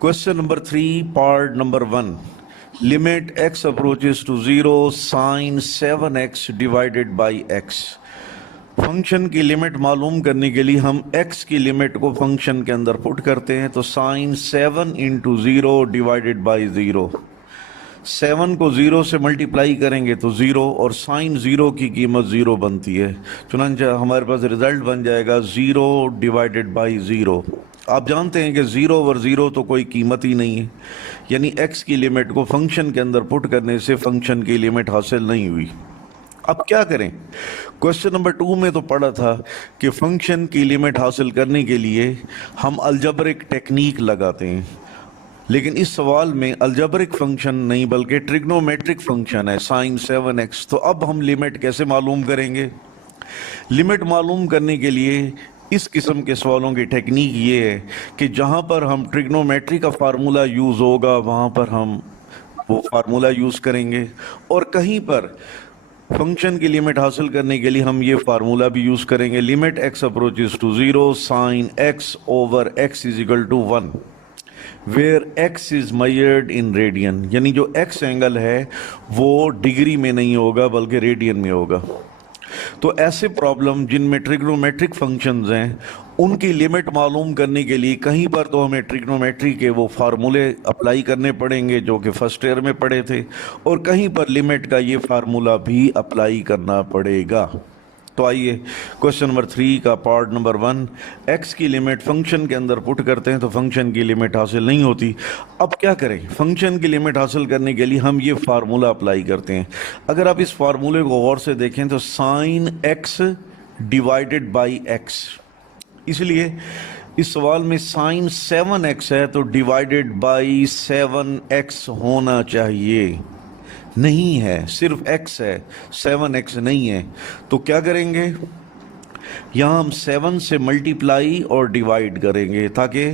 Question number 3, part number 1. Limit x approaches to 0 sin 7x divided by x. Function की limit मालूम करने के लिए हम x की लिमिट को फंक्शन के अंदर पुट करते हैं, तो साइन 7 इंटू 0 डिवाइडेड बाई 0। 7 को 0 से मल्टीप्लाई करेंगे तो 0 और साइन 0 की कीमत 0 बनती है, चुनांचे हमारे पास रिजल्ट बन जाएगा 0 डिवाइडेड बाई 0। आप जानते हैं कि 0 ओवर 0 तो कोई कीमत ही नहीं है, यानी x की लिमिट को फंक्शन के अंदर पुट करने से फंक्शन की लिमिट हासिल नहीं हुई। अब क्या करें? क्वेश्चन नंबर 2 में तो पढ़ा था कि फंक्शन की लिमिट हासिल करने के लिए हम अलजबरिक टेक्निक लगाते हैं, लेकिन इस सवाल में अलजबरिक फंक्शन नहीं बल्कि ट्रिग्नोमेट्रिक फंक्शन है साइन 7x। तो अब हम लिमिट कैसे मालूम करेंगे? लिमिट मालूम करने के लिए इस किस्म के सवालों की टेक्निक ये है कि जहाँ पर हम ट्रिग्नोमेट्री का फार्मूला यूज़ होगा वहाँ पर हम वो फार्मूला यूज़ करेंगे, और कहीं पर फंक्शन की लिमिट हासिल करने के लिए हम ये फार्मूला भी यूज़ करेंगे। Limit x approaches to 0 sine x over x is equal to 1 where x is measured in radian, यानी जो x एंगल है वो डिग्री में नहीं होगा बल्कि रेडियन में होगा। तो ऐसे प्रॉब्लम जिनमें ट्रिग्नोमेट्रिक फंक्शंस हैं उनकी लिमिट मालूम करने के लिए कहीं पर तो हमें ट्रिग्नोमेट्री के वो फार्मूले अप्लाई करने पड़ेंगे जो कि फर्स्ट ईयर में पढ़े थे, और कहीं पर लिमिट का ये फार्मूला भी अप्लाई करना पड़ेगा। तो आइए क्वेश्चन नंबर 3 का पार्ट नंबर 1, x की लिमिट फंक्शन के अंदर पुट करते हैं तो फंक्शन की लिमिट हासिल नहीं होती। अब क्या करें? फंक्शन की लिमिट हासिल करने के लिए हम ये फार्मूला अप्लाई करते हैं। अगर आप इस फार्मूले को गौर से देखें तो sine x divided by x, इसलिए इस सवाल में साइन 7x है तो डिवाइडेड बाई 7x होना चाहिए, नहीं है, सिर्फ x है, 7x नहीं है। तो क्या करेंगे? यहाँ हम 7 से मल्टीप्लाई और डिवाइड करेंगे ताकि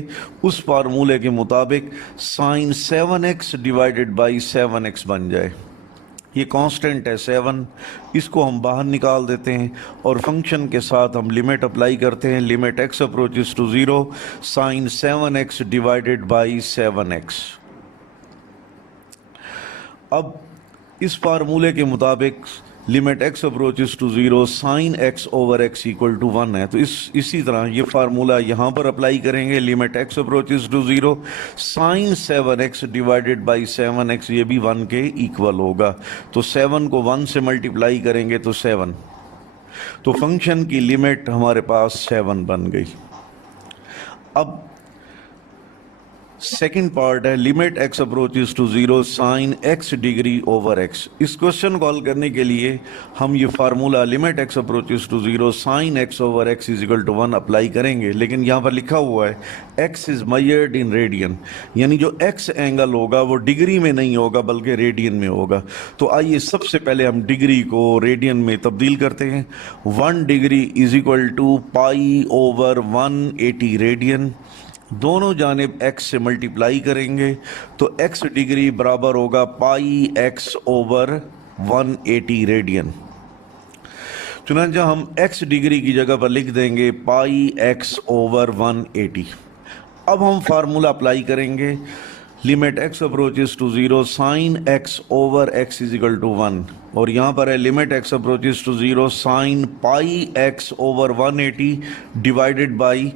उस फार्मूले के मुताबिक sign 7x divided by 7x बन जाए। ये कांस्टेंट है 7, इसको हम बाहर निकाल देते हैं और फंक्शन के साथ हम लिमिट अप्लाई करते हैं। Limit x approaches to 0 sine 7x divided by 7x। अब इस फार्मूले के मुताबिक limit x approaches to 0 sine x over x equal to 1 है, तो इसी तरह ये फार्मूला यहाँ पर अप्लाई करेंगे। Limit x approaches to 0 sine 7x divided by 7x, ये भी 1 के इक्वल होगा। तो 7 को 1 से मल्टीप्लाई करेंगे तो 7, तो फंक्शन की लिमिट हमारे पास 7 बन गई। अब सेकेंड पार्ट है limit x approaches to 0 sine x degree over x। इस क्वेश्चन को हल करने के लिए हम ये formula limit x approaches to 0 sine x over x is equal to 1 apply करेंगे, लेकिन यहाँ पर लिखा हुआ है x is measured in radian, यानी जो x एंगल होगा वो डिग्री में नहीं होगा बल्कि रेडियन में होगा। तो आइए सबसे पहले हम डिग्री को रेडियन में तब्दील करते हैं। 1 degree is equal to pi over 180 radian, दोनों जानिब x से मल्टीप्लाई करेंगे तो x डिग्री बराबर होगा पाई x ओवर 180 रेडियन। चुनांचे हम x डिग्री की जगह पर लिख देंगे पाई x ओवर 180। अब हम फार्मूला अप्लाई करेंगे। Limit x approaches to 0 sine x over x is equal to 1, और यहाँ पर है limit x approaches to 0 sine pi x over 180 divided by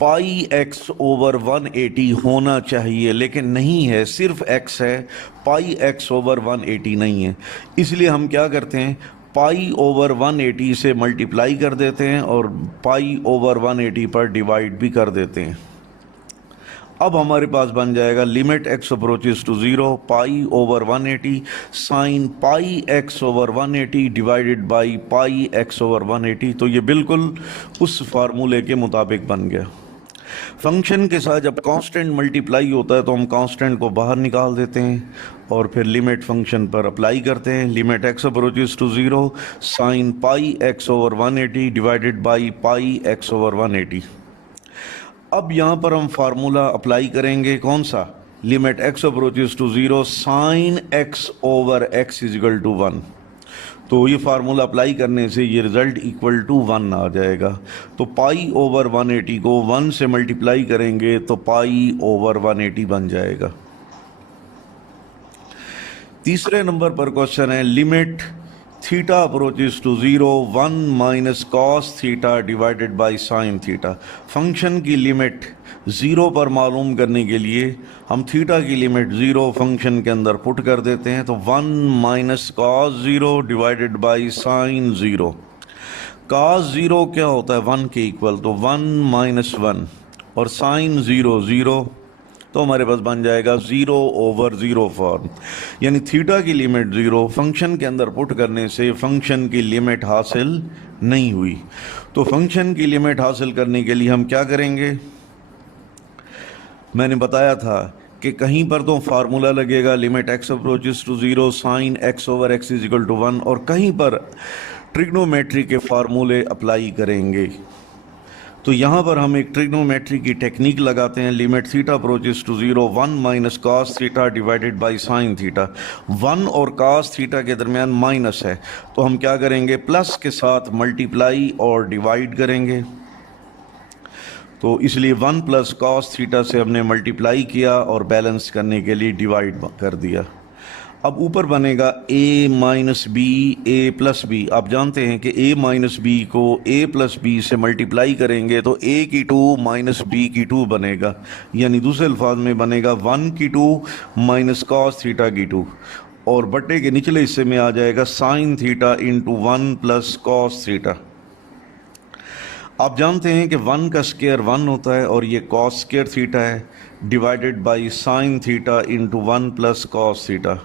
pi x over 180 होना चाहिए, लेकिन नहीं है, सिर्फ x है, पाई x ओवर 180 नहीं है। इसलिए हम क्या करते हैं, पाई ओवर 180 से मल्टीप्लाई कर देते हैं और पाई ओवर 180 पर डिवाइड भी कर देते हैं। अब हमारे पास बन जाएगा limit x approaches to 0 pi over 180 sine pi x over 180 divided by pi x over 180। तो ये बिल्कुल उस फार्मूले के मुताबिक बन गया। फंक्शन के साथ जब कांस्टेंट मल्टीप्लाई होता है तो हम कांस्टेंट को बाहर निकाल देते हैं और फिर लिमिट फंक्शन पर अप्लाई करते हैं। Limit x approaches to 0 sine pi x over 180 divided by pi x over 180। अब यहाँ पर हम फार्मूला अप्लाई करेंगे, कौन सा? Limit x approaches to 0 sine x over x is equal to 1। तो ये फार्मूला अप्लाई करने से ये रिज़ल्ट इक्वल टू 1 आ जाएगा। तो पाई ओवर 180 को 1 से मल्टीप्लाई करेंगे तो पाई ओवर 180 बन जाएगा। तीसरे नंबर पर क्वेश्चन है limit theta approaches to 0 1 minus cos theta divided by sine theta. Function की लिमिट 0 पर मालूम करने के लिए हम थीटा की लिमिट 0 फंक्शन के अंदर पुट कर देते हैं। तो 1 minus cos 0 divided by sign 0। Cos 0 क्या होता है 1 के इक्वल, तो 1 माइनस 1 और साइन 0 0, तो हमारे पास बन जाएगा 0 ओवर 0 फॉर्म। यानी थीटा की लिमिट 0 फंक्शन के अंदर पुट करने से फंक्शन की लिमिट हासिल नहीं हुई। तो फंक्शन की लिमिट हासिल करने के लिए हम क्या करेंगे, मैंने बताया था कि कहीं पर तो फार्मूला लगेगा limit X approaches to 0 sine X over X is equal to 1, और कहीं पर ट्रिग्नोमेट्री के फार्मूले अप्लाई करेंगे। तो यहाँ पर हम एक ट्रिग्नोमेट्री की टेक्निक लगाते हैं। Limit theta approaches to 0 1 minus cos theta divided by sine theta. 1 और कॉस थीटा के दरमियान माइनस है, तो हम क्या करेंगे प्लस के साथ मल्टीप्लाई और डिवाइड करेंगे। तो इसलिए 1 प्लस कॉस थीटा से हमने मल्टीप्लाई किया और बैलेंस करने के लिए डिवाइड कर दिया। अब ऊपर बनेगा a minus B A plus B. आप जानते हैं कि a माइनस बी को a प्लस बी से मल्टीप्लाई करेंगे तो a की 2 माइनस b की 2 बनेगा, यानी दूसरे अल्फाज में बनेगा 1 की 2 माइनस कॉस थीटा की 2, और बट्टे के निचले हिस्से में आ जाएगा sign theta into 1 plus cos theta. आप जानते हैं कि 1 का स्क्वायर 1 होता है और ये कॉस स्क्वायर थीटा है divided by sine theta into 1 plus cos theta.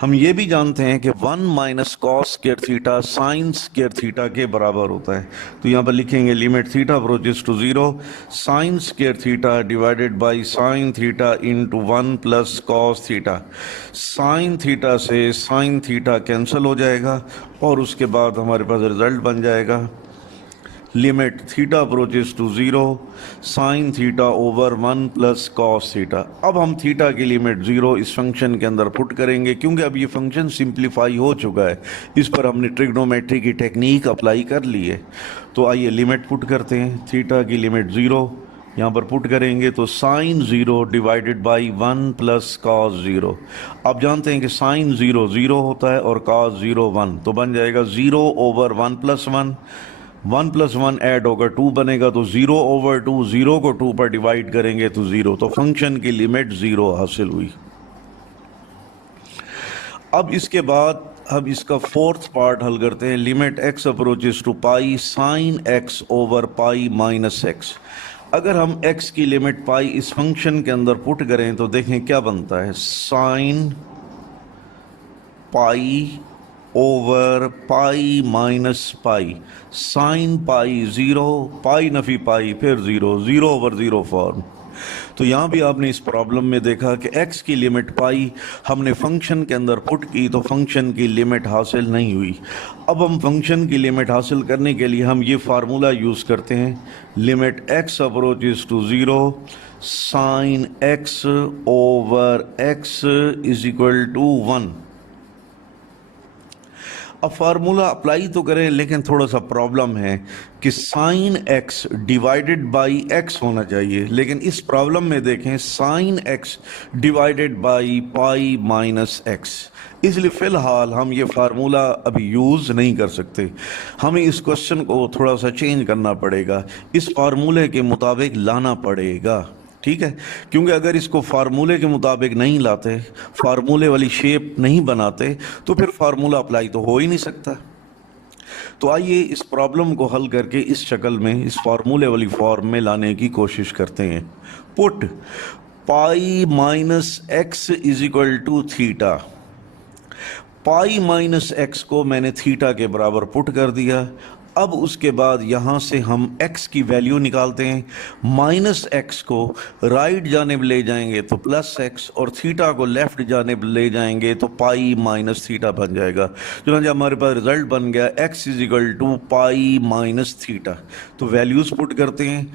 हम ये भी जानते हैं कि 1 minus cos square theta sine square theta के बराबर होता है। तो यहाँ पर लिखेंगे limit theta approaches to 0 sine square theta divided by sine theta into 1 plus cos theta. Sine theta से साइन थीटा कैंसिल हो जाएगा और उसके बाद हमारे पास रिजल्ट बन जाएगा limit theta approaches to 0 sine theta over 1 plus cos theta. अब हम थीटा की लिमिट 0 इस फंक्शन के अंदर पुट करेंगे, क्योंकि अब ये फंक्शन सिंप्लीफाई हो चुका है, इस पर हमने ट्रिग्नोमेट्री की टेक्निक अप्लाई कर ली है। तो आइए लिमिट पुट करते हैं। थीटा की लिमिट 0 यहाँ पर पुट करेंगे तो sine 0 divided by 1 plus cos 0। आप जानते हैं कि साइन 0 0 होता है और कॉस 0 1, तो बन जाएगा 0 ओवर 1 प्लस 1, 1 प्लस 1 ऐड होकर 2 बनेगा, तो 0 ओवर 2, 0 को 2 पर डिवाइड करेंगे तो 0, तो फंक्शन की लिमिट 0 हासिल हुई। अब इसके बाद अब इसका फोर्थ पार्ट हल करते हैं। Limit X approaches to pi sine X over pi minus X. अगर हम x की लिमिट पाई इस फंक्शन के अंदर पुट करें तो देखें क्या बनता है, sine pi over pi minus pi, sine pi 0 पाई नफी पाई फिर 0 0 ओवर 0 फॉर्म। तो यहाँ भी आपने इस प्रॉब्लम में देखा कि x की लिमिट पाई हमने फंक्शन के अंदर पुट की तो फंक्शन की लिमिट हासिल नहीं हुई। अब हम फंक्शन की लिमिट हासिल करने के लिए हम ये फार्मूला यूज़ करते हैं, limit x approaches to 0 sine x over x is equal to 1। अब फार्मूला अप्लाई तो करें, लेकिन थोड़ा सा प्रॉब्लम है कि sine x divided by x होना चाहिए, लेकिन इस प्रॉब्लम में देखें sine x divided by pi minus x, इसलिए फ़िलहाल हम ये फार्मूला अभी यूज़ नहीं कर सकते। हमें इस क्वेश्चन को थोड़ा सा चेंज करना पड़ेगा, इस फार्मूले के मुताबिक लाना पड़ेगा, ठीक है, क्योंकि अगर इसको फार्मूले के मुताबिक नहीं लाते, फार्मूले वाली शेप नहीं बनाते, तो फिर फार्मूला अप्लाई तो हो ही नहीं सकता। तो आइए इस प्रॉब्लम को हल करके इस शक्ल में, इस फार्मूले वाली फॉर्म में लाने की कोशिश करते हैं। Put pi minus X is equal to theta. Pi minus X को मैंने थीटा के बराबर पुट कर दिया। अब उसके बाद यहाँ से हम x की वैल्यू निकालते हैं। माइनस एक्स को राइट जानिब ले जाएंगे तो प्लस x, और थीटा को लेफ्ट जानिब ले जाएंगे तो पाई माइनस थीटा बन जाएगा। चुनांचे हमारे पास रिजल्ट बन गया x is equal to pi minus theta. तो वैल्यूज़ पुट करते हैं।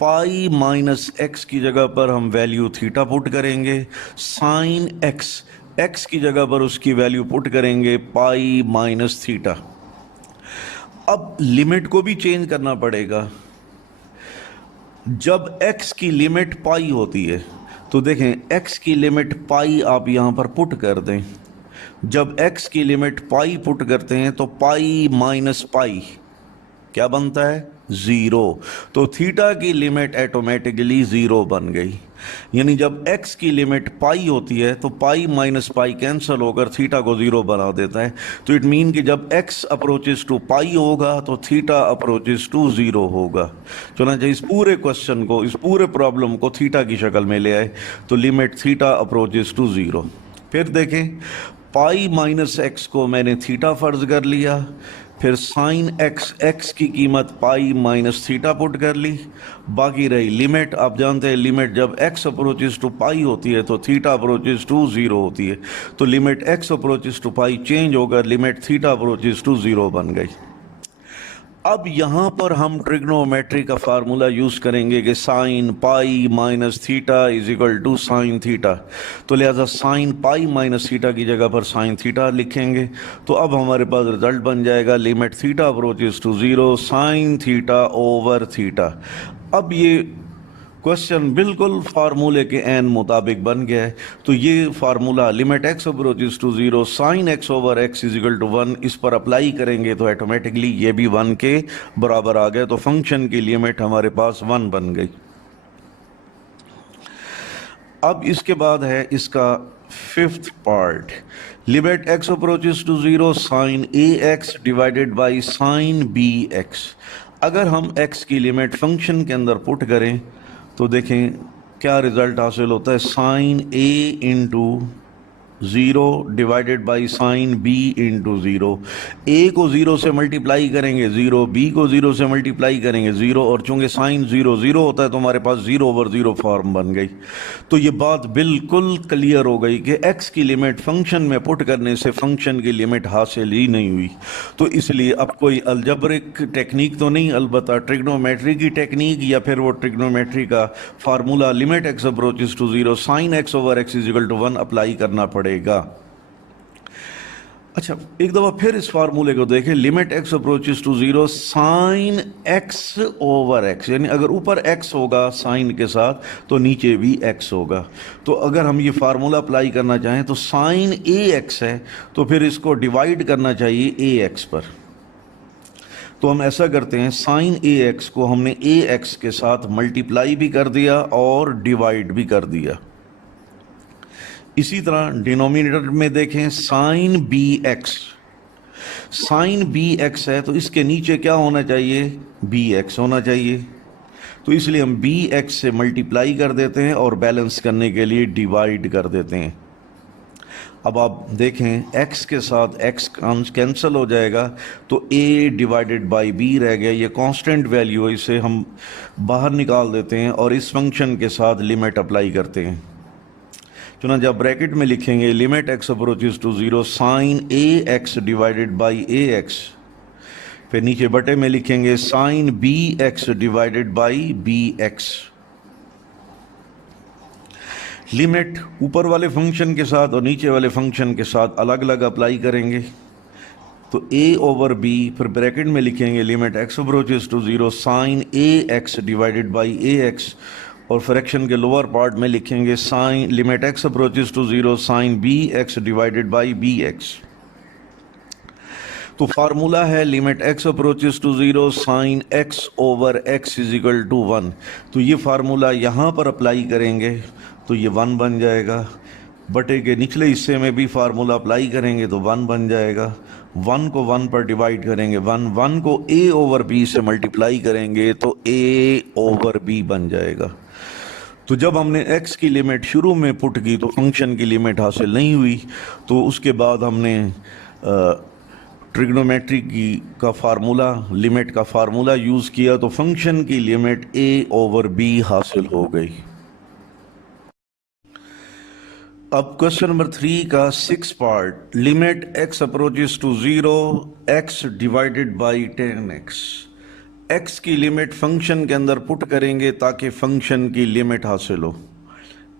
पाई माइनस एक्स की जगह पर हम वैल्यू थीटा पुट करेंगे। साइन एक्स x की जगह पर उसकी वैल्यू पुट करेंगे पाई माइनस थीटा। अब लिमिट को भी चेंज करना पड़ेगा। जब x की लिमिट पाई होती है तो देखें x की लिमिट पाई आप यहां पर पुट कर दें। जब x की लिमिट पाई पुट करते हैं तो पाई माइनस पाई क्या बनता है? जीरो। तो थीटा की लिमिट ऑटोमेटिकली जीरो बन गई। यानी जब x की लिमिट पाई होती है तो पाई माइनस पाई कैंसिल होकर थीटा को जीरो बना देता है। तो इट मीन कि जब x अप्रोचेस टू पाई होगा तो थीटा अप्रोचेस टू जीरो होगा। चुनांचे इस पूरे क्वेश्चन को, इस पूरे प्रॉब्लम को थीटा की शक्ल में ले आए तो limit theta approaches to zero. फिर देखें, पाई माइनस एक्स को मैंने थीटा फर्ज कर लिया, फिर साइन एक्स की कीमत पाई माइनस थीटा पुट कर ली, बाकी रही लिमिट। आप जानते हैं लिमिट जब x अप्रोचेस टू पाई होती है तो थीटा अप्रोचेस टू जीरो होती है। तो limit x approaches to pi change होकर limit theta approaches to zero बन गई। अब यहां पर हम ट्रिग्नोमेट्री का फार्मूला यूज करेंगे कि sine pi minus theta is equal to sine theta. तो लिहाजा साइन पाई माइनस थीटा की जगह पर साइन थीटा लिखेंगे। तो अब हमारे पास रिजल्ट बन जाएगा limit theta approaches to zero sine theta over theta. अब ये क्वेश्चन बिल्कुल फार्मूले के एन मुताबिक बन गया है। तो ये formula limit X approaches to zero sine X over X is equal to one, इस पर अप्लाई करेंगे तो ऑटोमेटिकली ये भी वन के बराबर आ गया। तो फंक्शन की लिमिट हमारे पास वन बन गई। अब इसके बाद है इसका fifth part, limit X approaches to zero sine A X divided by sine B X. अगर हम एक्स की लिमिट फंक्शन के अंदर पुट करें तो देखें क्या रिजल्ट हासिल होता है, sine a into zero divided by sine b into zero. A को ज़ीरो से मल्टीप्लाई करेंगे ज़ीरो, बी को ज़ीरो से मल्टीप्लाई करेंगे ज़ीरो, और चूंकि साइन ज़ीरो ज़ीरो होता है तो हमारे पास ज़ीरो ओवर ज़ीरो फॉर्म बन गई। तो ये बात बिल्कुल क्लियर हो गई कि एक्स की लिमिट फंक्शन में पुट करने से फंक्शन की लिमिट हासिल ही नहीं हुई। तो इसलिए अब कोई अलजब्रिक टेक्निक तो नहीं, अलबत्ता ट्रिग्नोमेट्री की टेक्निक या फिर वो ट्रिग्नोमेट्री का formula limit X approaches to zero sine X over X is equal to one apply करना पड़ेगा। अच्छा, एक दफा फिर इस फार्मूले को देखें, limit X approaches to zero sine X over X, यानी अगर ऊपर एक्स होगा साइन के साथ तो नीचे भी एक्स होगा। तो अगर हम ये फार्मूला अप्लाई करना चाहें तो साइन ए एक्स है तो फिर इसको डिवाइड करना चाहिए ए एक्स पर। तो हम ऐसा करते हैं, साइन ए एक्स को हमने ए एक्स के साथ मल्टीप्लाई भी कर दिया और डिवाइड भी कर दिया। इसी तरह डिनोमिनेटर में देखें, sine B X, sine B X है तो इसके नीचे क्या होना चाहिए, बी एक्स होना चाहिए। तो इसलिए हम बी एक्स से मल्टीप्लाई कर देते हैं और बैलेंस करने के लिए डिवाइड कर देते हैं। अब आप देखें x के साथ x कैंसिल हो जाएगा तो a डिवाइडेड बाई b रह गया। ये कांस्टेंट वैल्यू है, इसे हम बाहर निकाल देते हैं और इस फंक्शन के साथ लिमिट अप्लाई करते हैं। चुनांचे आप ब्रैकेट में लिखेंगे limit X approaches to zero sine A X divided by A X, फिर नीचे बटे में लिखेंगे sine B X divided by B X. Limit ऊपर वाले फंक्शन के साथ और नीचे वाले फंक्शन के साथ अलग अलग अप्लाई करेंगे। तो a ओवर b, फिर ब्रैकेट में लिखेंगे limit X approaches to zero sine A X divided by A X, और फ्रैक्शन के लोअर पार्ट में लिखेंगे sine limit X approaches to zero sine B X divided by B X. तो formula है limit X approaches to zero sine X over X is equal to one. तो ये formula यहाँ पर apply करेंगे तो ये वन बन जाएगा। बटे के निचले हिस्से में भी फार्मूला अप्लाई करेंगे तो वन बन जाएगा। वन को वन पर डिवाइड करेंगे वन, वन को a ओवर b से मल्टीप्लाई करेंगे तो a ओवर b बन जाएगा। तो जब हमने x की लिमिट शुरू में पुट की तो फंक्शन की लिमिट हासिल नहीं हुई, तो उसके बाद हमने ट्रिग्नोमेट्री का फार्मूला, लिमिट का फार्मूला यूज़ किया तो फंक्शन की लिमिट a ओवर b हासिल हो गई। अब क्वेश्चन नंबर 3 का 6 part, limit x approaches to zero x divided by 10x। x की लिमिट फंक्शन के अंदर पुट करेंगे ताकि फंक्शन की लिमिट हासिल हो।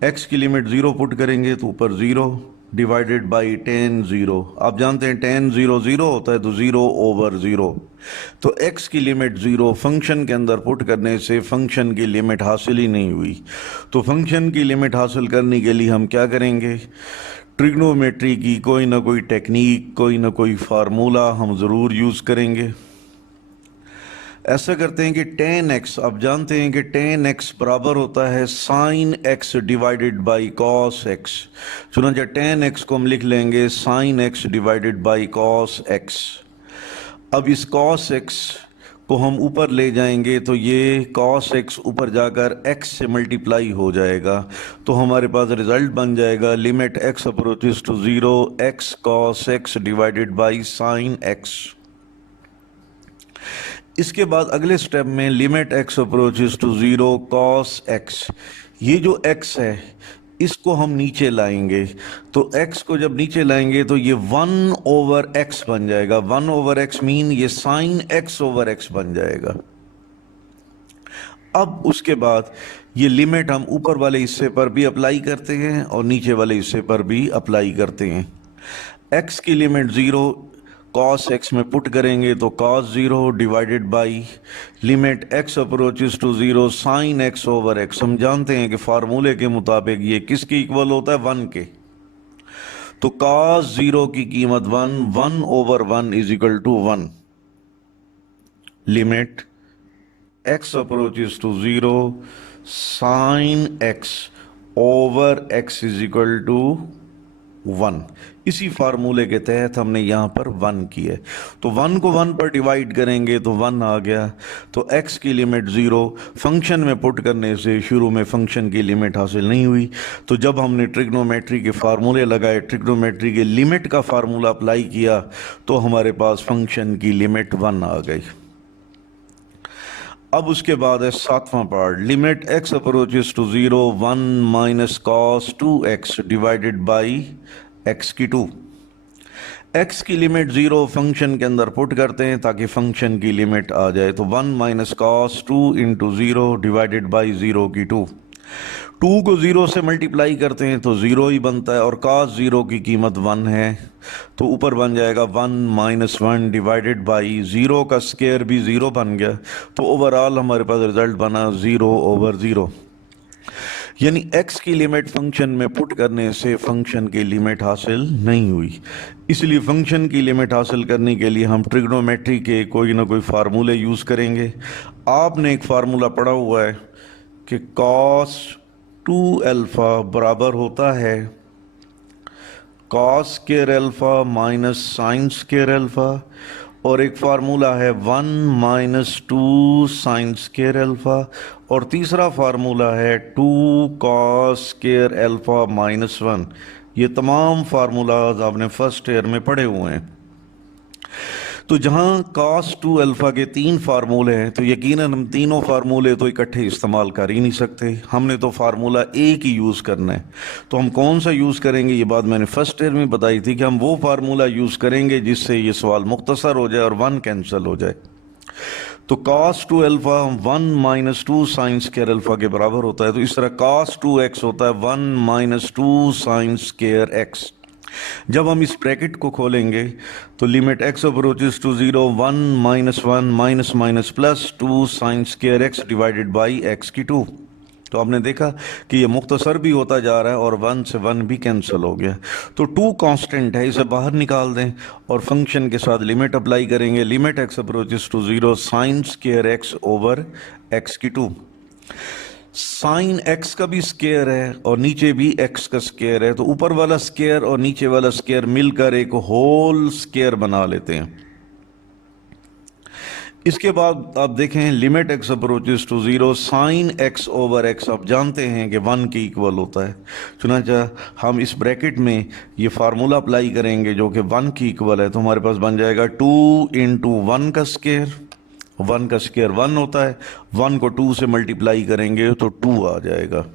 x की लिमिट 0 पुट करेंगे तो ऊपर 0, डिवाइडेड बाई tan 0। आप जानते हैं tan 0 0 होता है, तो 0/0। तो x की लिमिट 0 फंक्शन के अंदर पुट करने से फंक्शन की लिमिट हासिल ही नहीं हुई। तो फंक्शन की लिमिट हासिल करने के लिए हम क्या करेंगे, ट्रिग्नोमेट्री की कोई ना कोई टेक्निक, कोई ना कोई फार्मूला हम ज़रूर यूज़ करेंगे। ऐसा करते हैं कि tan x, आप जानते हैं कि tan x बराबर होता है sin x divided by cos x। चुनांचे tan x को हम लिख लेंगे sin x divided by cos x। अब इस cos x को हम ऊपर ले जाएंगे तो ये cos x ऊपर जाकर x से मल्टीप्लाई हो जाएगा, तो हमारे पास रिजल्ट बन जाएगा limit x approaches to 0 x cos x divided by sin x। इसके बाद अगले स्टेप में limit x approaches to 0 cos x, ये जो x है इसको हम नीचे लाएंगे, तो x को जब नीचे लाएंगे तो ये 1/x बन जाएगा। 1/x मीन ये sin x/x बन जाएगा। अब उसके बाद ये लिमिट हम ऊपर वाले हिस्से पर भी अप्लाई करते हैं और नीचे वाले हिस्से पर भी अप्लाई करते हैं। x की लिमिट 0 cos x में पुट करेंगे तो cos 0 divided by limit x approaches to 0 sin x/x। हम जानते हैं कि फार्मूले के मुताबिक ये किसके इक्वल होता है, 1 के। तो cos 0 की कीमत 1, 1/1 is equal to 1। Limit x approaches to 0 sin x/x is equal to 1। इसी फार्मूले के तहत हमने यहाँ पर 1 किया है, तो 1 को 1 पर डिवाइड करेंगे तो 1 आ गया। तो x की लिमिट 0 फंक्शन में पुट करने से शुरू में फंक्शन की लिमिट हासिल नहीं हुई, तो जब हमने ट्रिग्नोमेट्री के फार्मूले लगाए, ट्रिग्नोमेट्री के लिमिट का फार्मूला अप्लाई किया, तो हमारे पास फंक्शन की लिमिट 1 आ गई। अब उसके बाद है 7वां part, limit x approaches to 0 1 minus cos 2x divided by x की 2। x की लिमिट 0 फंक्शन के अंदर पुट करते हैं ताकि फंक्शन की लिमिट आ जाए, तो 1 minus cos 2 into 0 divided by 0 की 2। 2 को 0 से मल्टीप्लाई करते हैं तो 0 ही बनता है, और cos 0 की कीमत 1 है, तो ऊपर बन जाएगा 1 माइनस 1 डिवाइडेड बाई 0 का स्क्वायर भी 0 बन गया, तो ओवरऑल हमारे पास रिजल्ट बना 0/0। यानी x की लिमिट फंक्शन में पुट करने से फंक्शन की लिमिट हासिल नहीं हुई। इसलिए फंक्शन की लिमिट हासिल करने के लिए हम ट्रिग्नोमेट्री के कोई ना कोई फार्मूले यूज़ करेंगे। आपने एक फार्मूला पढ़ा हुआ है कि cos 2α बराबर होता है cos square alpha minus sine square alpha, और एक फार्मूला है 1 माइनस 2 साइन स्क्वायर अल्फा, और तीसरा फार्मूला है 2 cos स्क्वायर अल्फा माइनस 1। ये तमाम फार्मूलाज आपने फर्स्ट ईयर में पढ़े हुए हैं। तो जहाँ cos 2α के 3 फार्मूले हैं, तो यकीनन हम तीनों फार्मूले तो इकट्ठे इस्तेमाल कर ही नहीं सकते, हमने तो फार्मूला एक ही यूज़ करना है। तो हम कौन सा यूज़ करेंगे, ये बात मैंने फर्स्ट ईयर में बताई थी कि हम वो फार्मूला यूज़ करेंगे जिससे ये सवाल मुख्तसर हो जाए और 1 कैंसिल हो जाए। तो cos 2α 1 minus 2 sine square alpha के बराबर होता है, तो इस तरह cos 2x होता है 1 माइनस 2 साइन स्क्वायर x। जब हम इस ब्रैकेट को खोलेंगे तो limit x approaches to 0 1 minus 1 minus minus plus 2 sine square x divided by x की 2। तो आपने देखा कि ये मुख्तसर भी होता जा रहा है और 1 से 1 भी कैंसिल हो गया। तो 2 कांस्टेंट है, इसे बाहर निकाल दें और फंक्शन के साथ लिमिट अप्लाई करेंगे। Limit x approaches to 0 sine square x over x की 2। साइन x का भी स्क्वायर है और नीचे भी x का स्क्वायर है, तो ऊपर वाला स्क्वायर और नीचे वाला स्क्वायर मिलकर एक होल स्क्वायर बना लेते हैं। इसके बाद आप देखें limit x approaches to 0 sine x over x, आप जानते हैं कि 1 के इक्वल होता है, चुनांचा हम इस ब्रैकेट में ये फार्मूला अप्लाई करेंगे जो कि 1 की इक्वल है, तो हमारे पास बन जाएगा 2 इंटू 1 का स्क्वायर। 1 का स्क्वायर 1 होता है, 1 को 2 से मल्टीप्लाई करेंगे तो 2 आ जाएगा।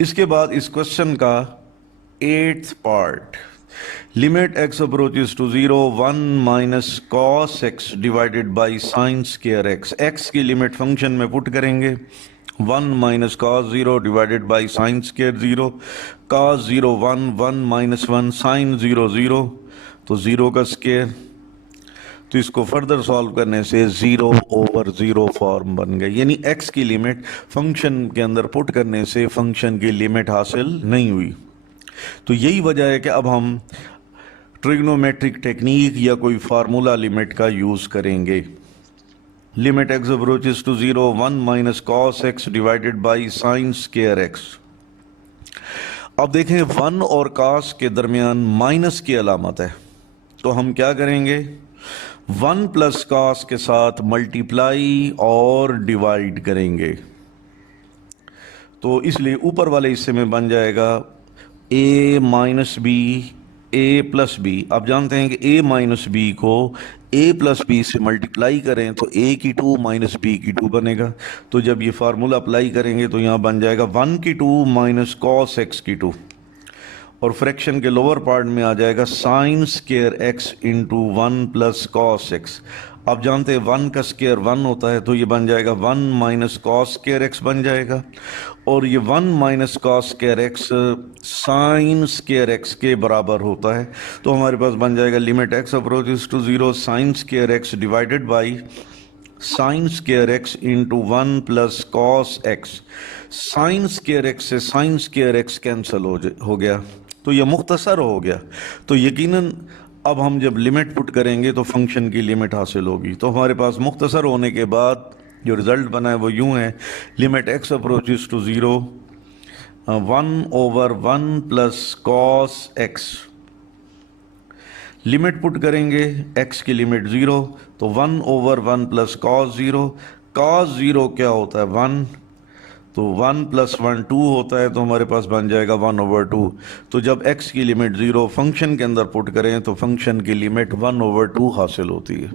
इसके बाद इस क्वेश्चन का 8th part, limit x approaches to 0 1 minus cos x divided by sine square x। x की लिमिट फंक्शन में पुट करेंगे 1 minus cos 0 divided by sine square 0, cos 0 1, 1 minus 1 sine 0 0, तो 0 का स्केयर। तो इसको फर्दर सॉल्व करने से 0 ओवर 0 फॉर्म बन गए, यानी x की लिमिट फंक्शन के अंदर पुट करने से फंक्शन की लिमिट हासिल नहीं हुई। तो यही वजह है कि अब हम ट्रिग्नोमेट्रिक टेक्निक या कोई फार्मूला लिमिट का यूज़ करेंगे। Limit x approaches to 0, 1 minus cos x divided by sine square x। अब देखें 1 और कॉस के दरमियान माइनस की अलामत है, तो हम क्या करेंगे, 1 प्लस कॉस के साथ मल्टीप्लाई और डिवाइड करेंगे। तो इसलिए ऊपर वाले हिस्से में बन जाएगा a minus B a plus B. आप जानते हैं कि a माइनस बी को a प्लस बी से मल्टीप्लाई करें तो a की 2 माइनस b की 2 बनेगा। तो जब ये फार्मूला अप्लाई करेंगे तो यहाँ बन जाएगा 1 की 2 माइनस कॉस x की 2, और फ्रैक्शन के लोअर पार्ट में आ जाएगा sign square x into 1 plus cos x। आप जानते हैं 1 का स्केयर 1 होता है, तो ये बन जाएगा 1 माइनस कॉस स्केयर x बन जाएगा, और ये 1 minus cos square x sine square x के बराबर होता है। तो हमारे पास बन जाएगा limit x approaches to 0 sine square x divided by sine square x into 1 plus cos x। Sine square x से साइन स्केयर x कैंसिल हो गया, तो ये मुख्तसर हो गया। तो यकीनन अब हम जब लिमिट पुट करेंगे तो फंक्शन की लिमिट हासिल होगी। तो हमारे पास मुख्तसर होने के बाद जो रिज़ल्ट बना है वो यूँ है, limit x approaches to 0, 1 over 1 plus cos x। Limit put करेंगे x की लिमिट 0, तो 1 ओवर 1 प्लस कॉस 0। कॉस 0 क्या होता है 1, तो 1 प्लस 1 2 होता है, तो हमारे पास बन जाएगा 1 ओवर 2। तो जब x की लिमिट 0 फंक्शन के अंदर पुट करें तो फंक्शन की लिमिट 1 ओवर 2 हासिल होती है।